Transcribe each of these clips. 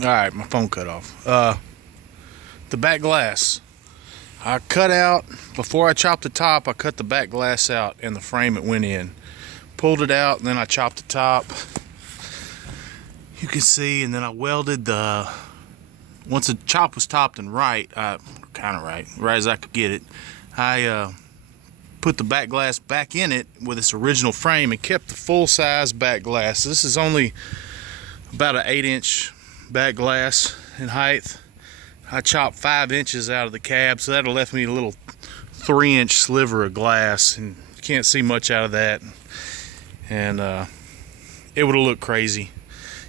Alright, my phone cut off. The back glass. I cut out, before I chopped the top, I cut the back glass out and the frame it went in. Pulled it out and then I chopped the top. You can see, and then I welded the, once the chop was topped and right, kind of right as I could get it, I put the back glass back in it with its original frame and kept the full size back glass. This is only about an 8-inch back glass in height. I chopped 5 inches out of the cab, so that left me a little 3-inch sliver of glass, and you can't see much out of that. And it would have looked crazy.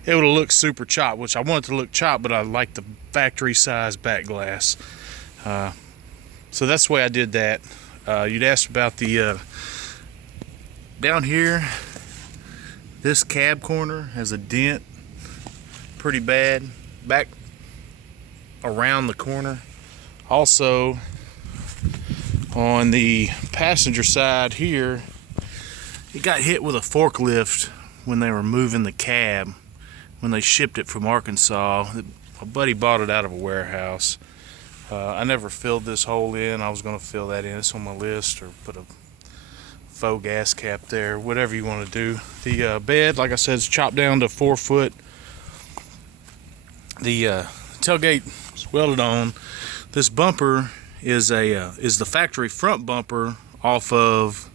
It would have looked super chopped, which I want it to look chopped, but I like the factory size back glass. So that's the way I did that. You'd asked about the down here. This cab corner has a dent, pretty bad. Back around the corner. Also, on the passenger side here, it got hit with a forklift when they were moving the cab, when they shipped it from Arkansas. My buddy bought it out of a warehouse. I never filled this hole in. I was going to fill that in. It's on my list, or put a faux gas cap there, whatever you want to do. The bed, like I said, is chopped down to 4 foot. The tailgate is welded on. This bumper is the factory front bumper off of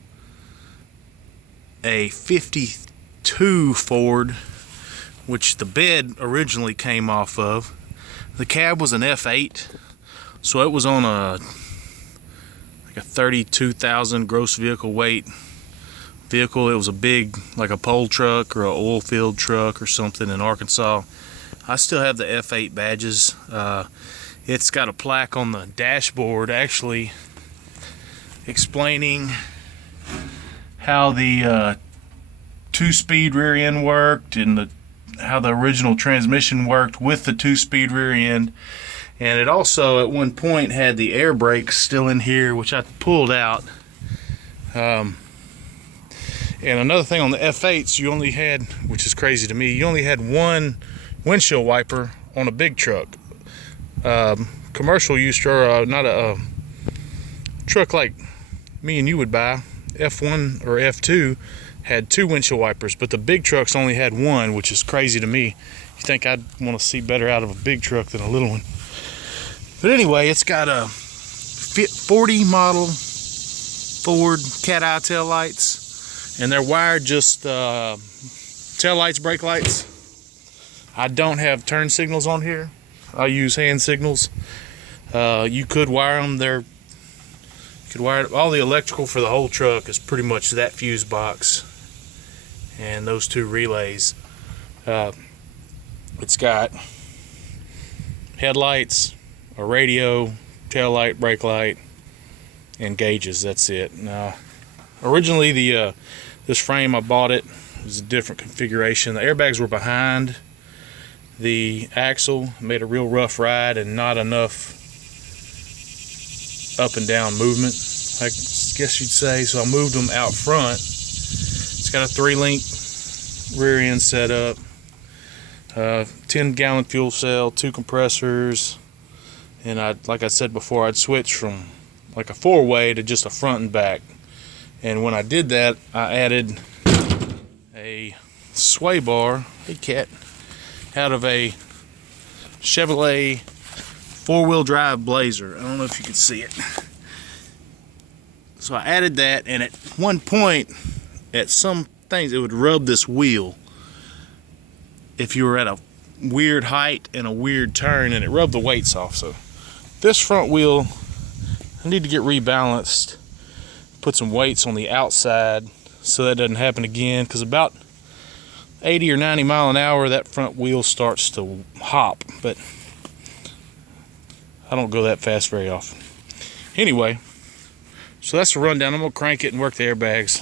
a 52 Ford, which the bed originally came off of. The cab was an F8, so it was on like a 32,000 gross vehicle weight vehicle. It was a big, like a pole truck or an oil field truck or something in Arkansas. I still have the F8 badges. It's got a plaque on the dashboard actually explaining how the 2-speed rear end worked, and how the original transmission worked with the 2-speed rear end. And it also at one point had the air brakes still in here, which I pulled out. And another thing on the F8s, you only had, which is crazy to me, you only had one windshield wiper on a big truck. Commercial use, or not a truck like me and you would buy, F1 or F2, had 2 windshield wipers, but the big trucks only had 1, which is crazy to me. You think I'd want to see better out of a big truck than a little one. But anyway, it's got a 40 model Ford cat eye tail lights, and they're wired just tail lights, brake lights. I don't have turn signals on here. I use hand signals. You could wire them. You could wire all the electrical for the whole truck is pretty much that fuse box and those 2 relays. It's got headlights, a radio, tail light, brake light, and gauges. That's it. Now, originally this frame, I bought it was a different configuration. The airbags were behind the axle, made a real rough ride and not enough up and down movement, I guess you'd say. So I moved them out front. It's got a 3-link rear end setup, 10-gallon fuel cell, 2 compressors, and like I said before, I'd switch from like a 4-way to just a front and back. And when I did that, I added a sway bar, hey cat, out of a Chevrolet 4-wheel drive Blazer. I don't know if you can see it. So I added that, and at one point, at some things, it would rub this wheel if you were at a weird height and a weird turn, and it rubbed the weights off. So this front wheel, I need to get rebalanced, put some weights on the outside so that doesn't happen again, because about 80 or 90 mile an hour, that front wheel starts to hop, but I don't go that fast very often. Anyway, so that's the rundown. I'm gonna crank it and work the airbags.